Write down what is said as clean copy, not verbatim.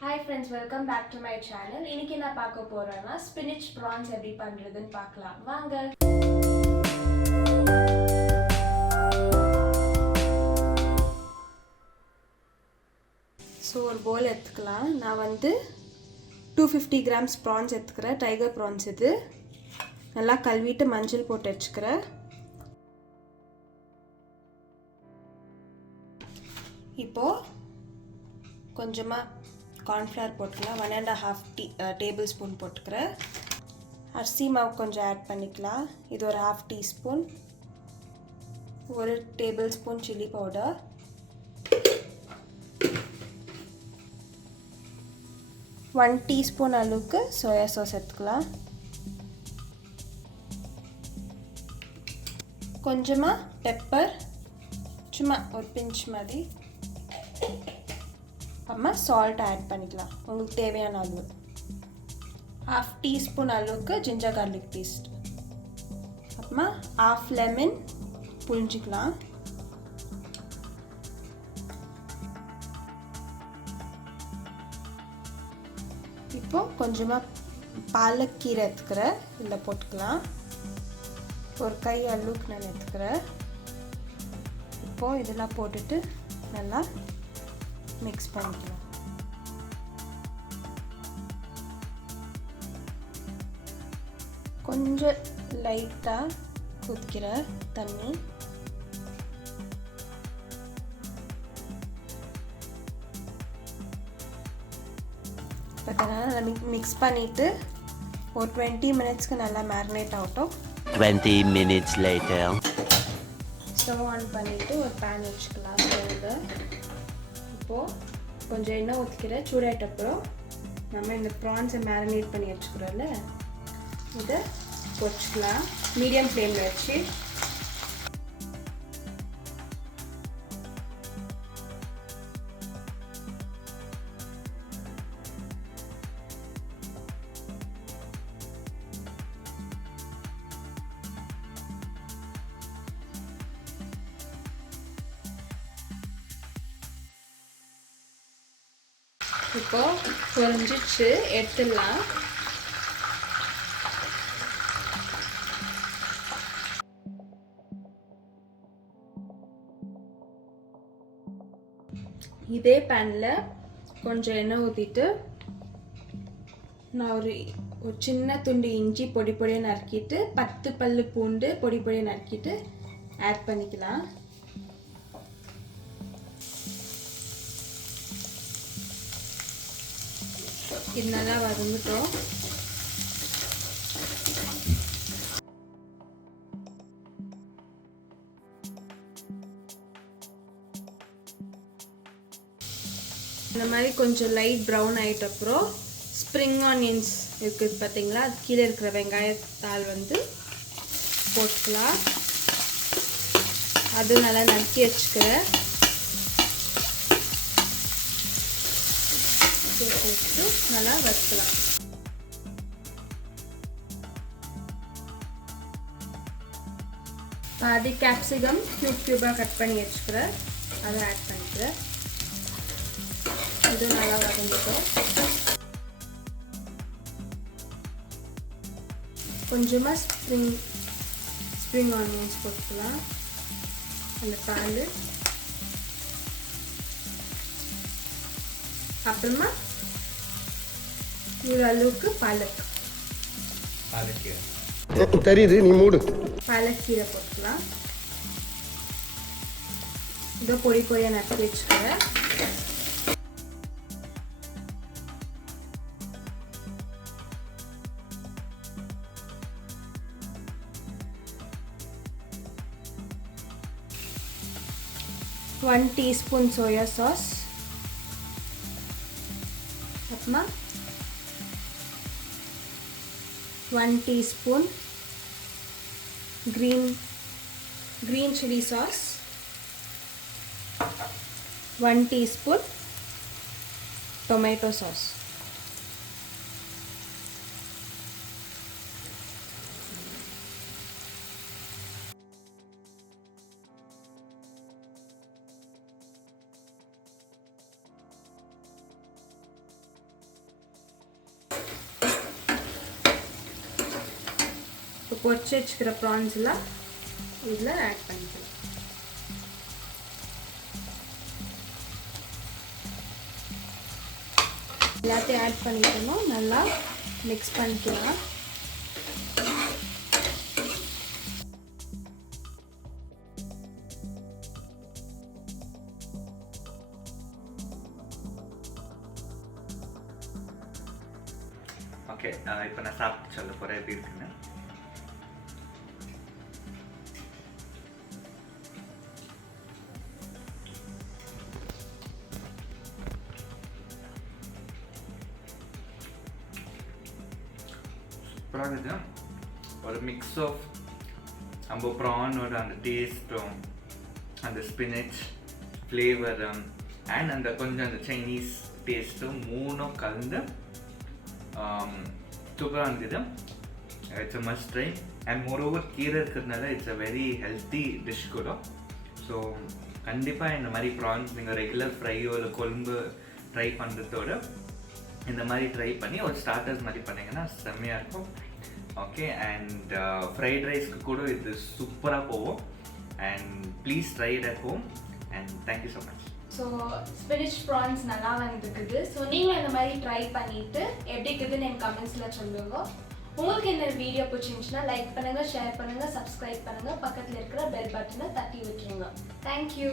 Hi friends, welcome back to my channel. இன்னைக்கு நான் பார்க்க போறேன்னா spinach prawns எப்படி பண்றதுன்னு பார்க்கலாம் வாங்க. So ஒரு bowl எடுத்துக்கலாம். நான் வந்து 250 grams prawns எடுத்துக்கிறேன். tiger prawns இது. நல்லா கழுவிட்டு மஞ்சள் போட்டு வச்சுக்கிறேன். இப்போ கொஞ்சமா cornflour போட்டுக்கலாம் 1.5 tablespoon போட்டுக்கிறேன். அரிசி மாவு கொஞ்சம் ஆட் பண்ணிக்கலாம். இது ஒரு 1/2 teaspoon. 1 tablespoon chili powder. 1 teaspoon அளவுக்கு soya sauce எடுத்துக்கலாம். கொஞ்சமா பெப்பர் சும்மா ஒரு பிஞ்ச் மாதிரி. அம்மா சால்ட் ஆட் பண்ணிக்கலாம் உங்களுக்கு தேவையான அளவு. 1/2 teaspoon அளவுக்கு ginger garlic paste. அப்புறமா 1/2 lemon புழிஞ்சிக்கலாம். இப்போ கொஞ்சமா பாலக்கீரை எடுத்துக்கிறேன். இதில் போட்டுக்கலாம். ஒரு கை அளவுக்கு நான் எடுத்துக்கிறேன். இப்போ இதெல்லாம் போட்டுட்டு நல்லா மிக்ஸ் பண்ணிக்கலாம். கொஞ்சம் லைட்டாக கொதிக்கிற தண்ணி நல்லா மிக்ஸ் பண்ணிட்டு ஒரு 20 மினிட்ஸ்க்கு நல்லா மேரினேட் ஆகட்டும். 20 minutes later. ஸ்டவ் ஆன் பண்ணிட்டு ஒரு பேன் வச்சுக்கலாம் ஸ்டவ்வில். இப்போது கொஞ்சம் எண்ணெய் ஊற்றிக்கிறேன். சூடாயிட்டப்புறம் நம்ம இந்த ப்ரான்ஸை மேரினேட் பண்ணி வச்சுக்கிறோம்ல இதை பொரிச்சுக்கலாம் மீடியம் ஃப்ளேமில் வச்சு. இப்போ பொரிஞ்சிச்சு எடுத்துடலாம். இதே பேனில் கொஞ்சம் எண்ணெய் ஊற்றிட்டு நான் ஒரு சின்ன துண்டு இஞ்சி பொடி பொடியாக நறுக்கிட்டு 10 பல்லு பூண்டு பொடி பொடியாக நறுக்கிட்டு ஆட் பண்ணிக்கலாம். இது நல்லா வதங்கட்டும். இந்த மாதிரி கொஞ்சம் லைட் ப்ரௌன் ஆகிட்ட அப்புறம் ஸ்ப்ரிங் ஆனியன்ஸ் இருக்குது பார்த்தீங்களா, அது கீழே இருக்கிற வெங்காயத்தால் வந்து போட்டுக்கலாம். அது நல்லா நறுக்கி வச்சுக்கிறேன். போட்டு நல்லா வச்சுக்கலாம். பாதி கேப்சிகம் கியூபாக கட் பண்ணி வச்சுக்கிறேன். அதை ஆட் பண்ணிக்கிறேன். இது நல்லா வதங்கிட்டோம். கொஞ்சமாக ஸ்ப்ரிங் ஆனியன்ஸ் போட்டுக்கலாம். அந்த பால் அப்புறமா இவ்வளோ அளவுக்கு பாலக்கீரை தெரியுது, நீ மூடு. பாலக்கீரை போட்டுக்கலாம். இதோ பொடி பொடியாக நறுக்கி வச்சுக்கிறேன். One teaspoon soya sauce. அப்புறமா 1 teaspoon green chili sauce. 1 teaspoon tomato sauce. இப்போ பொரிச்சு வச்சுக்கிற ப்ரான்ஸ்லாம் இதில் ஆட் பண்ணிக்கலாம். எல்லாத்தையும் ஆட் பண்ணிக்கணும், நல்லா மிக்ஸ் பண்ணிக்கலாம். ஓகே, இப்போ நான் சாப்பிட்டு சொல்ல போகிறேன் எப்படி இருக்குன்னு. சூப்பராக இருக்குது. ஒரு மிக்ஸ் ஆஃப் நம்ம ப்ரானோட அந்த டேஸ்ட்டும் அந்த ஸ்பினச் ஃப்ளேவரும் அண்ட் அந்த கொஞ்சம் அந்த சைனீஸ் டேஸ்ட்டும் மூணும் கலந்து சூப்பராக இருந்தது. It's a must try and moreover கீரை இருக்கிறதுனால it's a very healthy dish கூட. ஸோ கண்டிப்பாக இந்த மாதிரி ப்ரான்ஸ் நீங்கள் ரெகுலர் ஃப்ரையோ இல்லை கொழும்பு ட்ரை பண்ணுறதோட இந்த மாதிரி ட்ரை பண்ணி ஒரு ஸ்டார்டர்ஸ் மாதிரி பண்ணிங்கன்னா செம்மையாக இருக்கும். ஓகே, அண்ட் ஃப்ரைட் ரைஸ்க்கு கூட இது சூப்பராக போகும். And please try it at home and thank you so much. So spinach prawns நல்லா வந்துருக்குது. ஸோ நீங்களும் இந்த மாதிரி ட்ரை பண்ணிவிட்டு எப்படி இருக்குதுன்னு என் கமெண்ட்ஸில் சொல்லுங்க. உங்களுக்கு இந்த வீடியோ பிடிச்சிருந்துச்சுன்னா லைக் பண்ணுங்கள், ஷேர் பண்ணுங்கள், சப்ஸ்கிரைப் பண்ணுங்கள், பக்கத்தில் இருக்கிற பெல் பட்டனை தட்டி விட்டுருங்க. தேங்க்யூ.